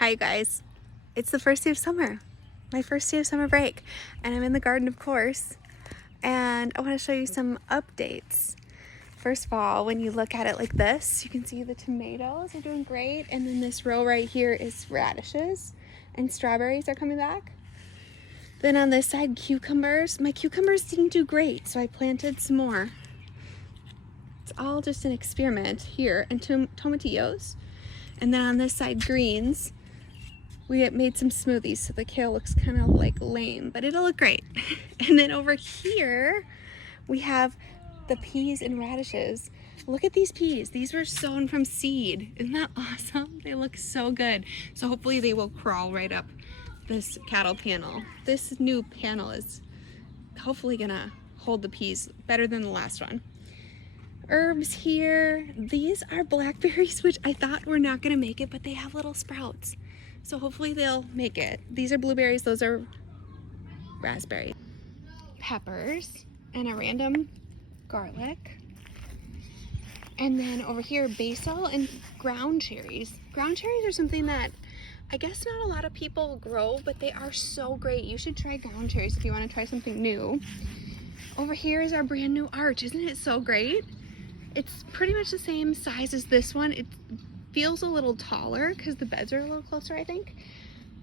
Hi guys, it's the first day of summer, my first day of summer break, and I'm in the garden, of course, and I want to show you some updates. First of all, when you look at it like this, you can see the tomatoes are doing great, and then this row right here is radishes, and strawberries are coming back. Then on this side, cucumbers. My cucumbers didn't do great, so I planted some more. It's all just an experiment here, and tomatillos. And then on this side, greens. We made some smoothies, so the kale looks kind of like lame, but it'll look great. And then over here, we have the peas and radishes. Look at these peas. These were sown from seed. Isn't that awesome? They look so good. So hopefully they will crawl right up this cattle panel. This new panel is hopefully gonna hold the peas better than the last one. Herbs here. These are blackberries, which I thought were not gonna make it, but they have little sprouts. So hopefully they'll make it. These are blueberries, those are raspberry. Peppers and a random garlic. And then over here, basil and ground cherries. Ground cherries are something that I guess not a lot of people grow, but they are so great. You should try ground cherries if you want to try something new. Over here is our brand new arch. Isn't it so great? It's pretty much the same size as this one. It feels a little taller because the beds are a little closer, I think.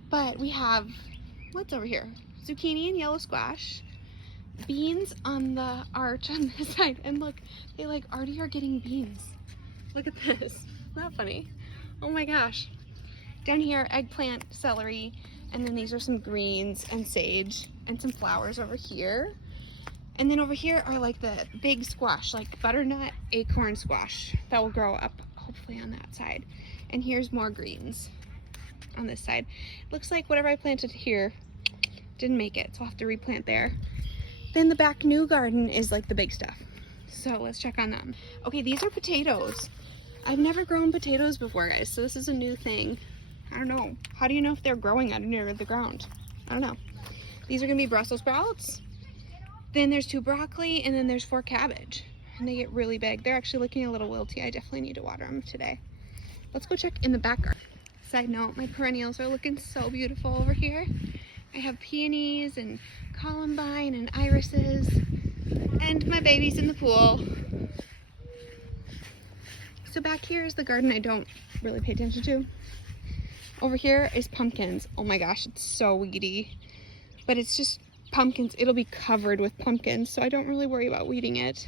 But we have, what's over here? Zucchini and yellow squash. Beans on the arch on this side. And look, they like already are getting beans. Look at this. Isn't that funny? Oh my gosh. Down here, eggplant, celery, and then these are some greens and sage and some flowers over here. And then over here are like the big squash, like butternut acorn squash that will grow up hopefully on that side. And here's more greens on this side. Looks like whatever I planted here didn't make it, so I'll have to replant there. Then the back new garden is like the big stuff. So let's check on them. Okay, these are potatoes. I've never grown potatoes before, guys, so this is a new thing. I don't know. How do you know if they're growing under the ground? I don't know. These are gonna be Brussels sprouts. Then there's 2 broccoli, and then there's 4 cabbage. And they get really big. They're actually looking a little wilty. I definitely need to water them today. Let's go check in the back garden. Side note, my perennials are looking so beautiful over here. I have peonies and columbine and irises and my baby's in the pool. So back here is the garden I don't really pay attention to. Over here is pumpkins. Oh my gosh, it's so weedy. But it's just pumpkins. It'll be covered with pumpkins, so I don't really worry about weeding it.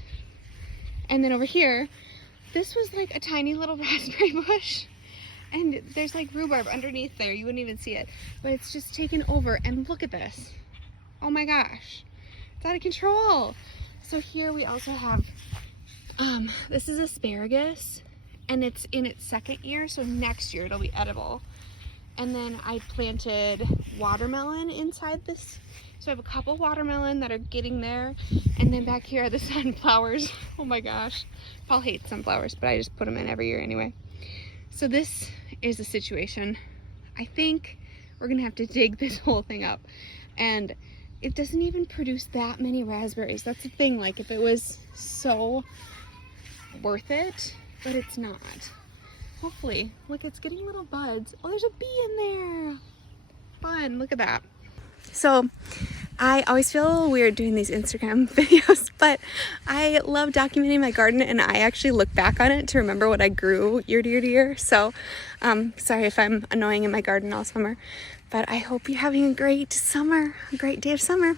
And then over here, this was like a tiny little raspberry bush. And there's like rhubarb underneath there. You wouldn't even see it. But it's just taken over. And look at this. Oh my gosh. It's out of control. So here we also have, this is asparagus. And it's in its 2nd year. So next year it'll be edible. And then I planted watermelon inside this. So I have a couple watermelon that are getting there. And then back here are the sunflowers. Oh my gosh. Paul hates sunflowers, but I just put them in every year anyway. So this is the situation. I think we're gonna have to dig this whole thing up. And it doesn't even produce that many raspberries. That's the thing, like if it was so worth it, but it's not. Hopefully, look, it's getting little buds. Oh, there's a bee in there. Fun, look at that. So I always feel a little weird doing these Instagram videos, but I love documenting my garden, and I actually look back on it to remember what I grew year to year to year. So sorry if I'm annoying in my garden all summer, but I hope you're having a great summer, a great day of summer.